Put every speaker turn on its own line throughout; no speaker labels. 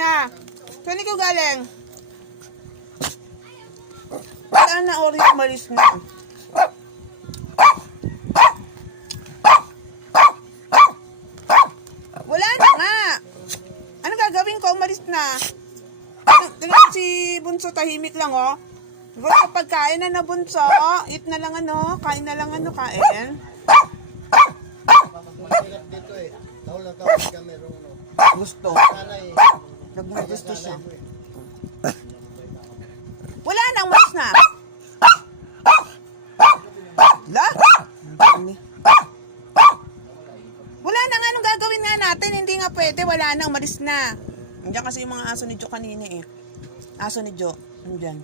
Ha? Saan ikaw galing? Wala na Oreo, umalis na. Wala na nga. Ano gagawin ko? Umalis na. Tingnan si Bunso tahimik lang oh. Siguro kapag kain na na Bunso, eat na lang ano, kain na lang ano, kain.
Dito eh. Na.
Gusto.
Sana eh.
Nagmagusto siya.
Sana eh.
Wala na, umalis na. La? Wala na nga, anong gagawin nga natin? Hindi nga pwede, wala na, umalis na. Nandiyan kasi yung mga aso ni Jo kanina eh. Aso ni Jo, nandiyan.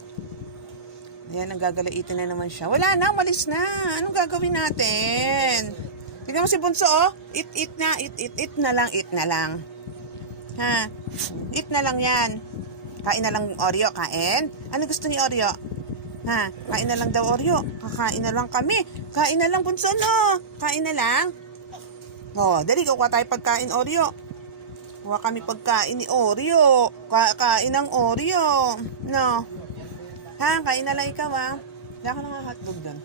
Ayan, nagagalaitin na naman siya. Wala na, umalis na. Anong gagawin natin? Tignan mo si Bunso, oh. Eat, eat na, eat, eat, eat na lang, eat na lang. Ha? Eat na lang yan. Kain na lang Oreo, kain. Ano gusto ni Oreo? Ha? Kain na lang daw Oreo. Kakain na lang kami. Kain na lang bunso, no? Kain na lang. Oh, dali, kukuha tayo pagkain Oreo. Kuha kami pagkain ni Oreo. Kakain ng Oreo. No? Ha? Kain na lang ikaw, ha? Kaya ka nga hotdog doon.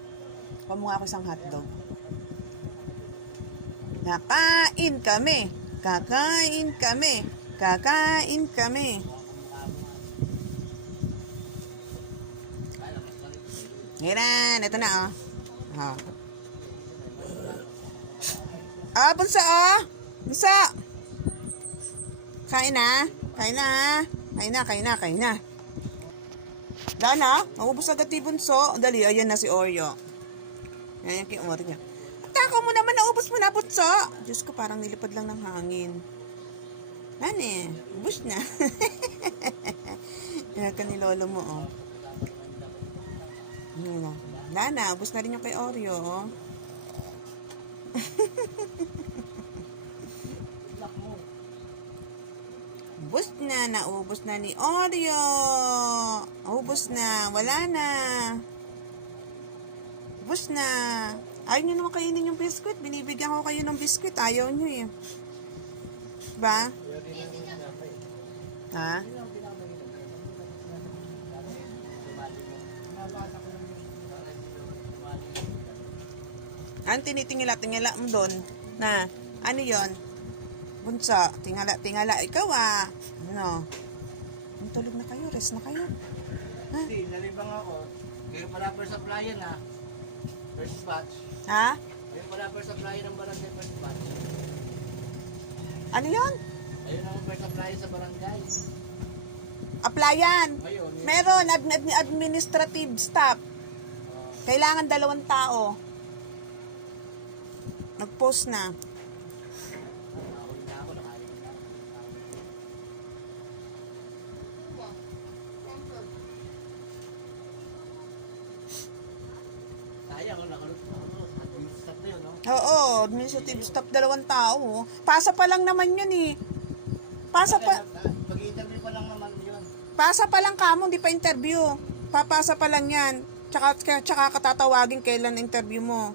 Kuha mo nga ako isang hotdog. Nakain kami. Kakain kami. Kakain kami. Ngayon, ito na, oh. Oh. Ah, bunso, oh. Bunso. Kain na. Kain na. Kain na, kain na, kain na. Wala na. Naubos agad ni bunso. Dali, ayan na si Oreo. Yan yung kay Oreo. Taka mo naman, naubos mo na, bunso. Diyos ko, parang nilipad lang ng hangin. Ano eh, ubos na. Yan ka ni lolo mo, oh. Yun na. Wala na, ubos na rin yung kay Oreo, oh. Ubus na, naubos na ni Oreo. Ubus na, wala na. Ubus na. Ayaw nyo naman kainin yung biskuit. Binibigyan ko kayo ng biskuit. Ayaw nyo eh. Diba? Ha? Ang tinitingala-tingala mo doon na ano yon Bunso, tingala-tingala ikaw ah. Ano? Tulog na kayo, rest na kayo.
Hindi, nalibang ako. Ngayon pala per supplier na. First batch.
Ha?
Ngayon pala per supplier ng barangay first batch.
Ano yon?
Ayun ang per supplier sa barangay.
Applyan.
Yun.
Meron, ad- ad- administrative staff. Kailangan dalawang tao. Nag-post na.
Nakahuli na ako, nakahuli na ako. Sayang, nakalot na ako. Administrative na yun, no?
Oo, administrative staff dalawang tao. Pasa pa lang naman yun eh. Pasa pa,
Pag-interview pa lang naman yun.
pasa pa lang kamo, hindi pa interview. Papasa pa lang yan. Tsaka, tsaka katatawagin kailan interview mo.